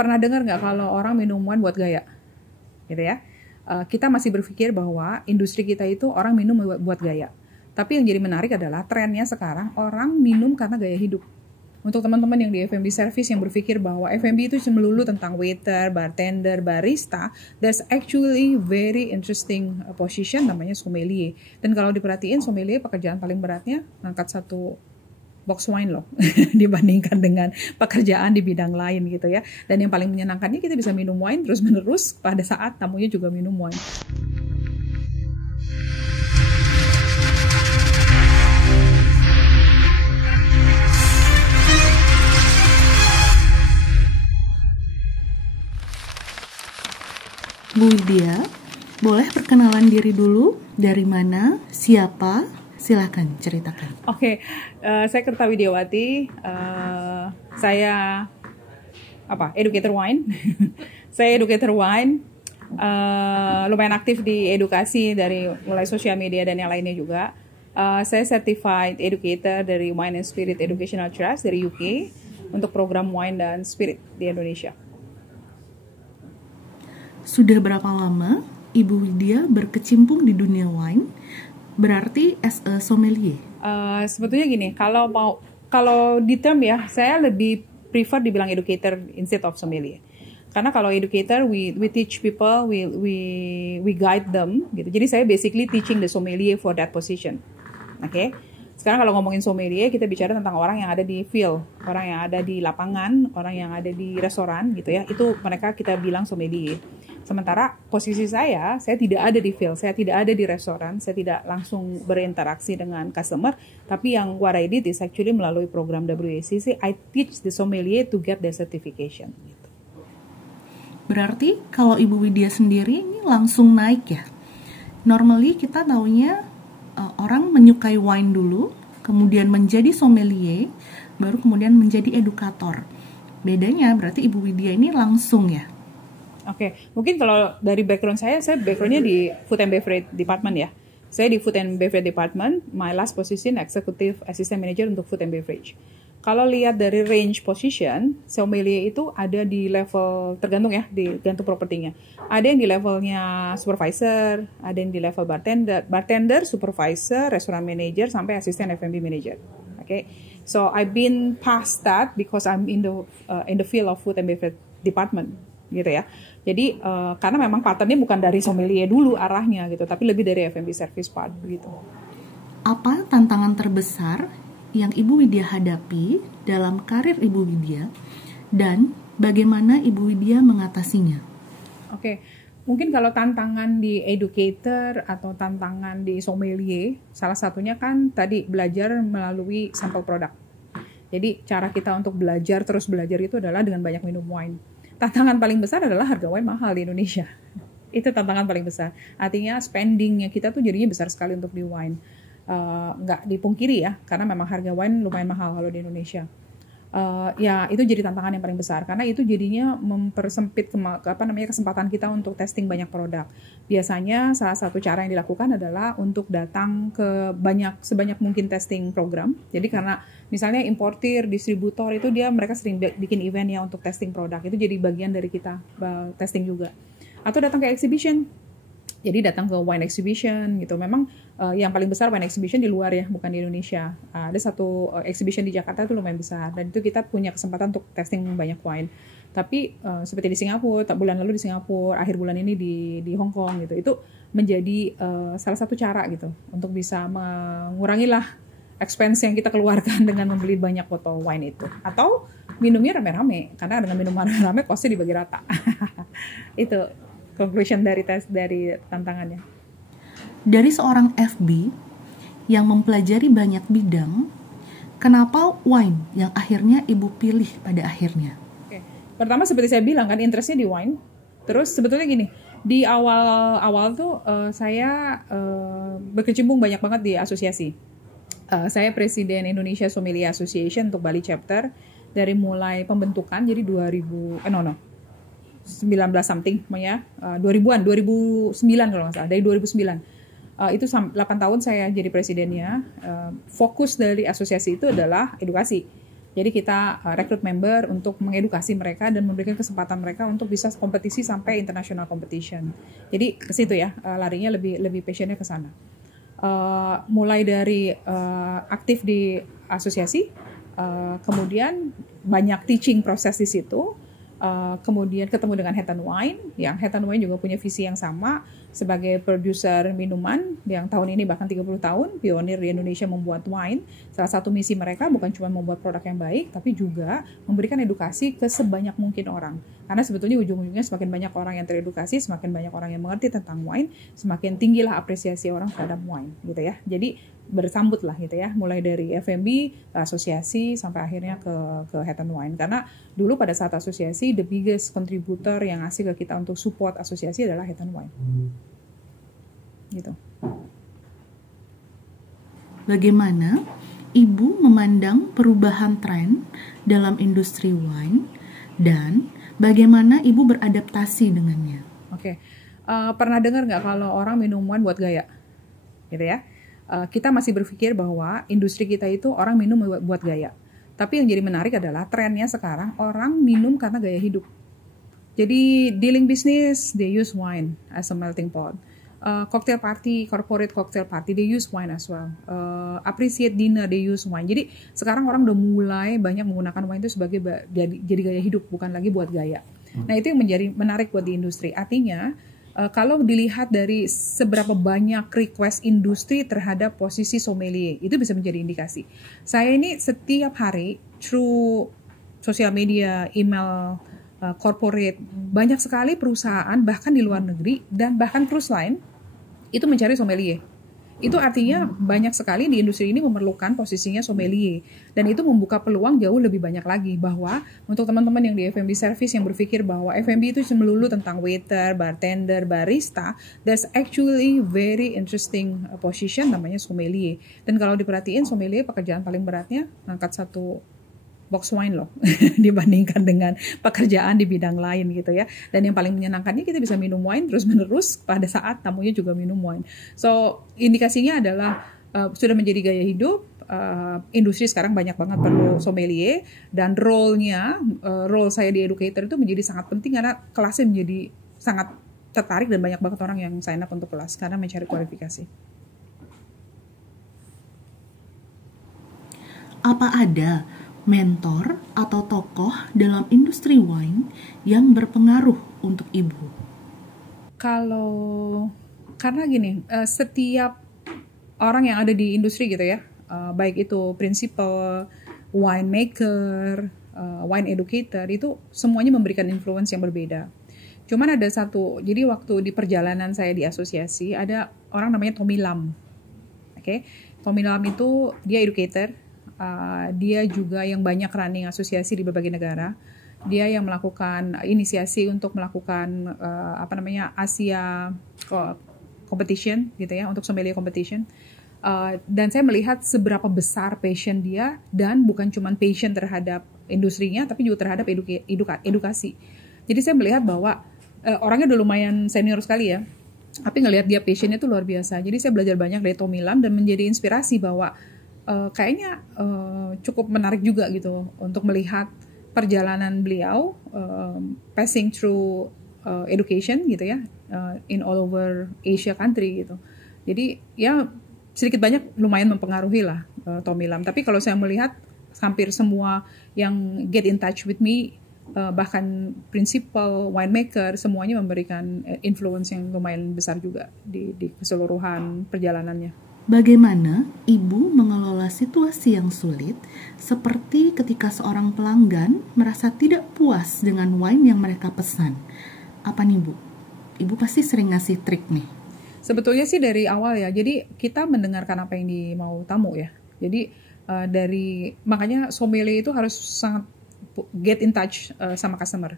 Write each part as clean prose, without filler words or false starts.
pernah dengar nggak kalau orang minum wine buat gaya? Gitu ya. Kita masih berpikir bahwa industri kita itu orang minum buat gaya. Tapi yang jadi menarik adalah trennya sekarang orang minum karena gaya hidup. Untuk teman-teman yang di F&B service yang berpikir bahwa F&B itu melulu tentang waiter, bartender, barista, that's actually very interesting position namanya sommelier. Dan kalau diperhatiin sommelier pekerjaan paling beratnya ngangkat satu box wine loh dibandingkan dengan pekerjaan di bidang lain gitu ya. Dan yang paling menyenangkannya kita bisa minum wine terus-menerus pada saat tamunya juga minum wine. Bu Widya, boleh perkenalan diri dulu? Dari mana? Siapa? Silakan ceritakan. Oke, saya Kerta Widiawati. Saya educator wine. Saya educator wine. Lumayan aktif di edukasi dari mulai sosial media dan yang lainnya juga. Saya certified educator dari Wine and Spirit Educational Trust dari UK untuk program wine dan spirit di Indonesia. Sudah berapa lama Ibu Widya berkecimpung di dunia wine? Berarti as a sommelier? Sebetulnya gini, kalau di term ya, saya lebih prefer dibilang educator instead of sommelier. Karena kalau educator, we teach people, we guide them, gitu. Jadi saya basically teaching the sommelier for that position. Oke. Sekarang kalau ngomongin sommelier, kita bicara tentang orang yang ada di field, orang yang ada di lapangan, orang yang ada di restoran, gitu ya. Itu mereka kita bilang sommelier. Sementara posisi saya tidak ada di field, saya tidak ada di restoran, saya tidak langsung berinteraksi dengan customer, tapi yang what I did is actually melalui program WACC, I teach the sommelier to get their certification. Gitu. Berarti kalau Ibu Widya sendiri ini langsung naik ya? Normally kita taunya orang menyukai wine dulu, kemudian menjadi sommelier, baru kemudian menjadi edukator. Bedanya berarti Ibu Widya ini langsung ya? Oke, mungkin kalau dari background saya backgroundnya di Food and Beverage Department ya. Saya di Food and Beverage Department, my last position Executive Assistant Manager untuk Food and Beverage. Kalau lihat dari range position, sommelier itu ada di level, tergantung ya, gantung propertinya. Ada yang di levelnya supervisor, ada yang di level bartender, supervisor, restaurant manager, sampai assistant F&B manager. Okay, so I've been past that because I'm in the field of Food and Beverage Department, gitu ya. Jadi karena memang patternnya bukan dari sommelier dulu arahnya gitu, tapi lebih dari F&B service part gitu. Apa tantangan terbesar yang Ibu Widya hadapi dalam karir Ibu Widya dan bagaimana Ibu Widya mengatasinya? Oke, mungkin kalau tantangan di educator atau tantangan di sommelier, salah satunya kan tadi belajar melalui sampel produk. Jadi cara kita untuk terus belajar itu adalah dengan banyak minum wine. Tantangan paling besar adalah harga wine mahal di Indonesia. Itu tantangan paling besar. Artinya spendingnya kita tuh jadinya besar sekali untuk di wine. Nggak dipungkiri ya, karena memang harga wine lumayan mahal kalau di Indonesia. Ya itu jadi tantangan yang paling besar karena itu jadinya mempersempit kesempatan kita untuk testing banyak produk. Biasanya salah satu cara yang dilakukan adalah untuk datang ke sebanyak mungkin testing program. Jadi karena misalnya importir, distributor itu mereka sering bikin event ya untuk testing produk. Itu jadi bagian dari kita testing juga. Atau datang ke exhibition. Jadi datang ke wine exhibition gitu. Memang yang paling besar wine exhibition di luar ya, bukan di Indonesia. Ada satu exhibition di Jakarta itu lumayan besar. Dan itu kita punya kesempatan untuk testing banyak wine. Tapi seperti di Singapura, bulan lalu di Singapura, akhir bulan ini di Hong Kong gitu. Itu menjadi salah satu cara gitu untuk bisa mengurangi lah expense yang kita keluarkan dengan membeli banyak botol wine itu. Atau minumnya rame-rame, karena dengan minum rame-rame costnya dibagi rata. Itu conclusion dari tantangannya. Dari seorang FB yang mempelajari banyak bidang, kenapa wine yang akhirnya Ibu pilih pada akhirnya? Oke. Pertama seperti saya bilang kan interestnya di wine. Terus sebetulnya gini, di awal tuh saya berkecimpung banyak banget di asosiasi. Saya presiden Indonesia Sommelier Association untuk Bali chapter dari mulai pembentukan jadi 19 something ya, 2000-an, 2009 kalau nggak salah, dari 2009. Itu 8 tahun saya jadi presidennya. Fokus dari asosiasi itu adalah edukasi. Jadi kita rekrut member untuk mengedukasi mereka dan memberikan kesempatan mereka untuk bisa kompetisi sampai international competition. Jadi ke situ ya, larinya lebih passionnya ke sana. Mulai dari aktif di asosiasi, kemudian banyak teaching proses di situ. Kemudian ketemu dengan Head and Wine, yang Head and Wine juga punya visi yang sama sebagai produser minuman yang tahun ini bahkan 30 tahun, pionir di Indonesia membuat wine. Salah satu misi mereka bukan cuma membuat produk yang baik, tapi juga memberikan edukasi ke sebanyak mungkin orang. Karena sebetulnya ujung-ujungnya semakin banyak orang yang teredukasi, semakin banyak orang yang mengerti tentang wine, semakin tinggilah apresiasi orang terhadap wine, gitu ya. Jadi bersambut lah gitu ya, mulai dari F&B, asosiasi, sampai akhirnya ke Head and Wine. Karena dulu pada saat asosiasi, the biggest contributor yang ngasih ke kita untuk support asosiasi adalah Head and Wine. Gitu. Bagaimana Ibu memandang perubahan tren dalam industri wine dan bagaimana Ibu beradaptasi dengannya? Oke. Pernah dengar nggak kalau orang minum wine buat gaya? Gitu ya. Kita masih berpikir bahwa industri kita itu orang minum buat gaya. Tapi yang jadi menarik adalah trennya sekarang orang minum karena gaya hidup. Jadi dealing business, they use wine as a melting pot. Cocktail party, corporate cocktail party, they use wine as well. Appreciate dinner, they use wine. Jadi sekarang orang udah mulai banyak menggunakan wine itu sebagai jadi gaya hidup, bukan lagi buat gaya. Nah itu yang menjadi menarik buat di industri. Artinya kalau dilihat dari seberapa banyak request industri terhadap posisi sommelier, itu bisa menjadi indikasi. Saya ini setiap hari through sosial media, email, corporate, banyak sekali perusahaan bahkan di luar negeri dan bahkan cruise line itu mencari sommelier. Itu artinya banyak sekali di industri ini memerlukan posisinya sommelier. Dan itu membuka peluang jauh lebih banyak lagi bahwa untuk teman-teman yang di F&B service yang berpikir bahwa F&B itu melulu tentang waiter, bartender, barista, there's actually very interesting position namanya sommelier. Dan kalau diperhatiin sommelier pekerjaan paling beratnya ngangkat satu box wine loh dibandingkan dengan pekerjaan di bidang lain gitu ya. Dan yang paling menyenangkannya kita bisa minum wine terus-menerus pada saat tamunya juga minum wine. So indikasinya adalah sudah menjadi gaya hidup. Industri sekarang banyak banget perlu sommelier dan role saya di educator itu menjadi sangat penting karena kelasnya menjadi sangat tertarik dan banyak banget orang yang sign up untuk kelas karena mencari kualifikasi. Apa ada mentor atau tokoh dalam industri wine yang berpengaruh untuk Ibu? Karena gini, setiap orang yang ada di industri gitu ya, baik itu principal, winemaker, wine educator, itu semuanya memberikan influence yang berbeda. Cuman ada satu, jadi waktu di perjalanan saya di asosiasi, ada orang namanya Tommy Lam. Okay? Tommy Lam itu dia educator, dia juga yang banyak running asosiasi di berbagai negara. Dia yang melakukan inisiasi untuk melakukan Asia competition gitu ya, untuk sommelier competition. Dan saya melihat seberapa besar passion dia, dan bukan cuma passion terhadap industrinya tapi juga terhadap edukasi. Jadi saya melihat bahwa orangnya udah lumayan senior sekali ya, tapi ngelihat dia passionnya tuh luar biasa. Jadi saya belajar banyak dari Tommy Lam dan menjadi inspirasi bahwa kayaknya cukup menarik juga gitu untuk melihat perjalanan beliau passing through education gitu ya, in all over Asia country gitu. Jadi ya sedikit banyak lumayan mempengaruhi lah Tommy Lam. Tapi kalau saya melihat hampir semua yang get in touch with me, bahkan principal, winemaker, semuanya memberikan influence yang lumayan besar juga di keseluruhan perjalanannya. Bagaimana Ibu mengelola situasi yang sulit seperti ketika seorang pelanggan merasa tidak puas dengan wine yang mereka pesan? Apa nih Bu? Ibu pasti sering ngasih trik nih. Sebetulnya sih dari awal ya, jadi kita mendengarkan apa yang dimau tamu ya. Jadi makanya sommelier itu harus sangat get in touch sama customer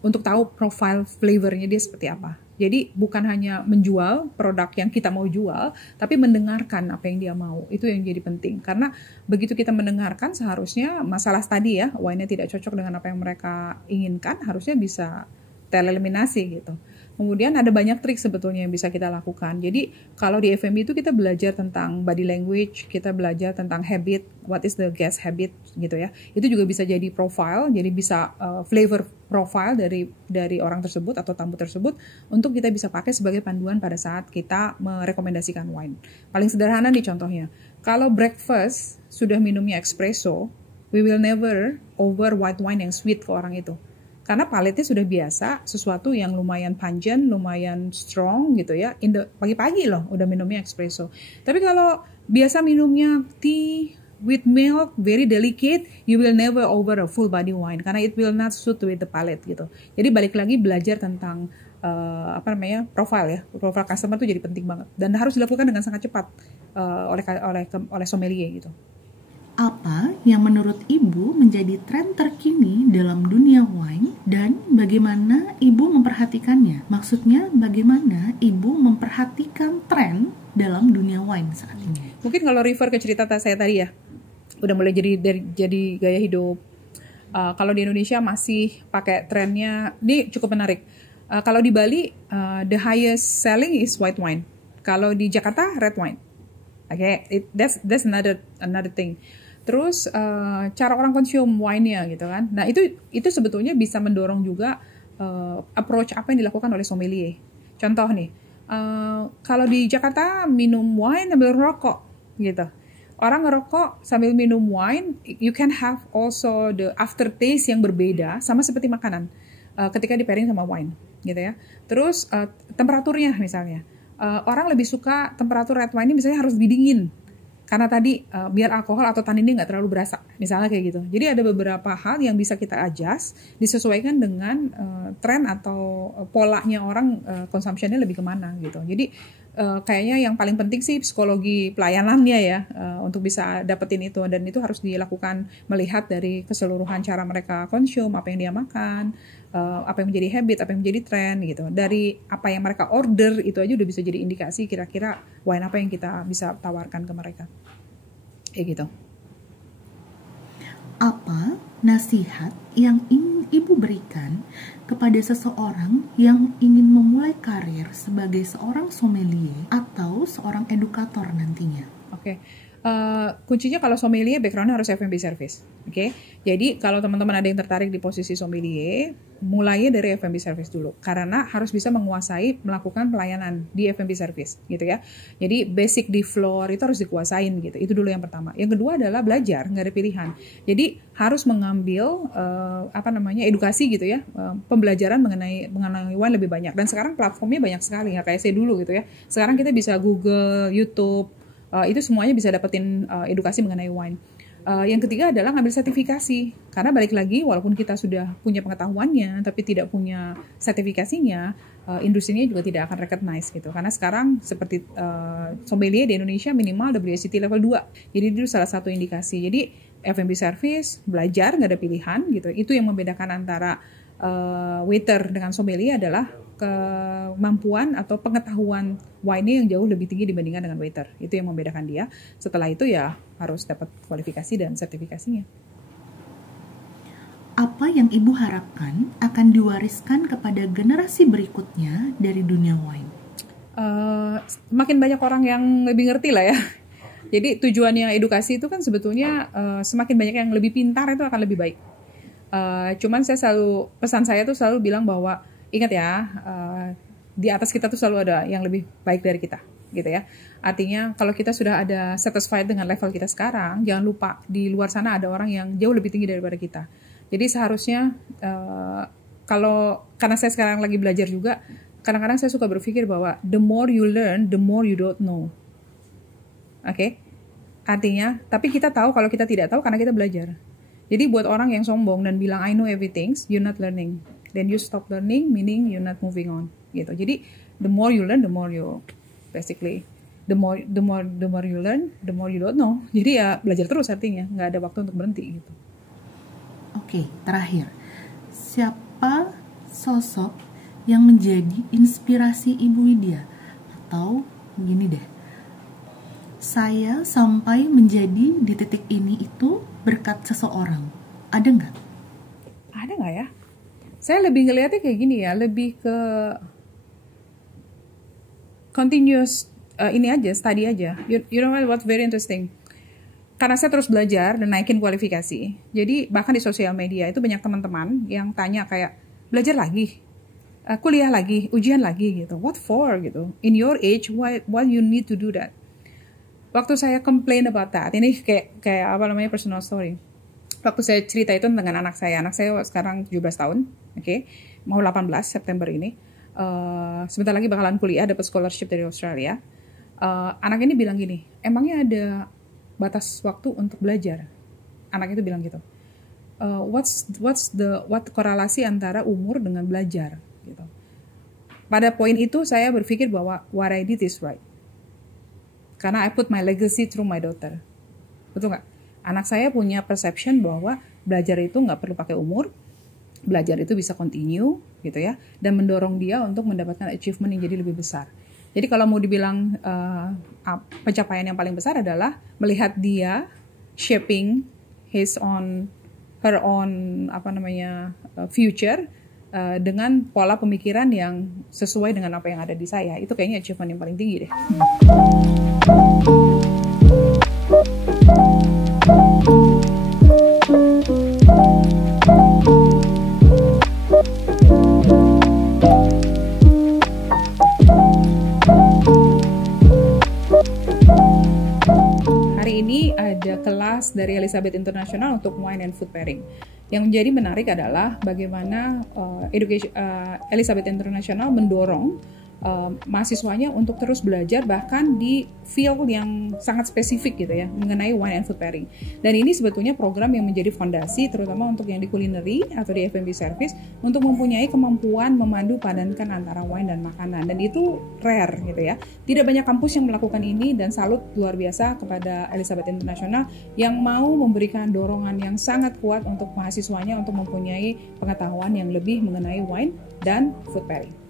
untuk tahu profile flavornya dia seperti apa. Jadi bukan hanya menjual produk yang kita mau jual, tapi mendengarkan apa yang dia mau. Itu yang jadi penting. Karena begitu kita mendengarkan, seharusnya masalah tadi ya, wine-nya tidak cocok dengan apa yang mereka inginkan, harusnya bisa tereliminasi gitu. Kemudian ada banyak trik sebetulnya yang bisa kita lakukan. Jadi kalau di F&B itu kita belajar tentang body language, kita belajar tentang habit, what is the guest habit gitu ya. Itu juga bisa jadi profile, jadi bisa flavor profile dari orang tersebut atau tamu tersebut untuk kita bisa pakai sebagai panduan pada saat kita merekomendasikan wine. Paling sederhana nih contohnya. Kalau breakfast sudah minumnya espresso, we will never over white wine yang sweet ke orang itu. Karena paletnya sudah biasa, sesuatu yang lumayan pungent, lumayan strong gitu ya. Pagi-pagi loh udah minumnya espresso. Tapi kalau biasa minumnya tea with milk, very delicate, you will never over a full body wine. Karena it will not suit with the palate gitu. Jadi balik lagi belajar tentang profile ya. Profile customer itu jadi penting banget. Dan harus dilakukan dengan sangat cepat oleh sommelier gitu. Apa yang menurut Ibu menjadi tren terkini dalam dunia wine dan bagaimana Ibu memperhatikannya? Maksudnya bagaimana Ibu memperhatikan tren dalam dunia wine saat ini? Mungkin kalau refer ke cerita saya tadi ya, udah mulai jadi gaya hidup. Kalau di Indonesia masih pakai trennya, ini cukup menarik. Kalau di Bali, the highest selling is white wine. Kalau di Jakarta, red wine. Okay, that's another thing. Terus cara orang consume wine-nya gitu kan. Nah, itu sebetulnya bisa mendorong juga approach apa yang dilakukan oleh sommelier. Contoh nih, kalau di Jakarta minum wine sambil ngerokok gitu. Orang ngerokok sambil minum wine, you can have also the aftertaste yang berbeda sama seperti makanan ketika di pairing sama wine gitu ya. Terus temperaturnya misalnya. Orang lebih suka temperatur red wine ini misalnya harus lebih dingin. Karena tadi biar alkohol atau taninnya nggak terlalu berasa, misalnya kayak gitu. Jadi ada beberapa hal yang bisa kita adjust, disesuaikan dengan tren atau polanya orang consumption-nya lebih kemana gitu. Jadi kayaknya yang paling penting sih psikologi pelayanannya ya untuk bisa dapetin itu. Dan itu harus dilakukan melihat dari keseluruhan cara mereka consume, apa yang dia makan, apa yang menjadi habit, apa yang menjadi tren gitu. Dari apa yang mereka order itu aja udah bisa jadi indikasi kira-kira wine apa yang kita bisa tawarkan ke mereka. Kayak gitu. Apa nasihat yang ingin Ibu berikan kepada seseorang yang ingin memulai karir sebagai seorang sommelier atau seorang edukator nantinya? Oke. Kuncinya kalau sommelier background-nya harus F&B service. Oke. Jadi kalau teman-teman ada yang tertarik di posisi sommelier, mulainya dari F&B service dulu karena harus bisa menguasai melakukan pelayanan di F&B service gitu ya. Jadi basic di floor itu harus dikuasain gitu. Itu dulu yang pertama. Yang kedua adalah belajar, nggak ada pilihan. Jadi harus mengambil edukasi gitu ya, pembelajaran mengenai wine lebih banyak. Dan sekarang platformnya banyak sekali, nggak kayak saya dulu gitu ya. Sekarang kita bisa Google, YouTube, itu semuanya bisa dapetin edukasi mengenai wine. Yang ketiga adalah ngambil sertifikasi. Karena balik lagi, walaupun kita sudah punya pengetahuannya, tapi tidak punya sertifikasinya, industrinya juga tidak akan recognize gitu. Karena sekarang seperti sommelier di Indonesia minimal WSET level 2. Jadi itu salah satu indikasi. Jadi F&B service, belajar, nggak ada pilihan gitu. Itu yang membedakan antara waiter dengan sommelier adalah kemampuan atau pengetahuan wine yang jauh lebih tinggi dibandingkan dengan waiter. Itu yang membedakan dia. Setelah itu ya harus dapat kualifikasi dan sertifikasinya. Apa yang Ibu harapkan akan diwariskan kepada generasi berikutnya dari dunia wine? Makin banyak orang yang lebih ngerti lah ya. Jadi tujuannya edukasi itu kan sebetulnya semakin banyak yang lebih pintar itu akan lebih baik. Cuman pesan saya tuh selalu bilang bahwa ingat ya, di atas kita tuh selalu ada yang lebih baik dari kita, gitu ya. Artinya kalau kita sudah ada satisfied dengan level kita sekarang, jangan lupa di luar sana ada orang yang jauh lebih tinggi daripada kita. Jadi seharusnya karena saya sekarang lagi belajar juga, kadang-kadang saya suka berpikir bahwa the more you learn, the more you don't know. Oke? Artinya, tapi kita tahu kalau kita tidak tahu karena kita belajar. Jadi buat orang yang sombong dan bilang I know everything, you're not learning. Then you stop learning, meaning you're not moving on. Gitu. Jadi the more you learn, the more you basically the more you learn, the more you don't know. Jadi ya belajar terus artinya, nggak ada waktu untuk berhenti gitu. Oke, terakhir, siapa sosok yang menjadi inspirasi Ibu Widya? Atau begini deh, saya sampai menjadi di titik ini itu berkat seseorang. Ada nggak? Ada nggak ya? Saya lebih ngeliatnya kayak gini ya, lebih ke continuous ini aja, study aja. You know what's very interesting? Karena saya terus belajar dan naikin kualifikasi. Jadi bahkan di sosial media itu banyak teman-teman yang tanya kayak, belajar lagi, kuliah lagi, ujian lagi gitu. What for gitu? In your age, why you need to do that? Waktu saya complain about that, ini kayak apa namanya personal story. Waktu saya cerita itu dengan anak saya sekarang 17 tahun, oke, mau 18 September ini. Sebentar lagi bakalan kuliah, dapat scholarship dari Australia. Anak ini bilang gini, emangnya ada batas waktu untuk belajar? Anak itu bilang gitu. What korelasi antara umur dengan belajar? Gitu. Pada poin itu saya berpikir bahwa what I did is right. Karena I put my legacy through my daughter. Betul nggak? Anak saya punya perception bahwa belajar itu nggak perlu pakai umur, belajar itu bisa continue, gitu ya, dan mendorong dia untuk mendapatkan achievement yang jadi lebih besar. Jadi kalau mau dibilang pencapaian yang paling besar adalah melihat dia shaping her own future dengan pola pemikiran yang sesuai dengan apa yang ada di saya. Itu kayaknya achievement yang paling tinggi deh. Hari ini ada kelas dari Elizabeth International untuk wine and food pairing. Yang menjadi menarik adalah bagaimana Elizabeth International mendorong mahasiswanya untuk terus belajar bahkan di field yang sangat spesifik gitu ya mengenai wine and food pairing. Dan ini sebetulnya program yang menjadi fondasi terutama untuk yang di culinary atau di F&B service untuk mempunyai kemampuan memandu padankan antara wine dan makanan, dan itu rare gitu ya. Tidak banyak kampus yang melakukan ini, dan salut luar biasa kepada Elizabeth International yang mau memberikan dorongan yang sangat kuat untuk mahasiswanya untuk mempunyai pengetahuan yang lebih mengenai wine dan food pairing.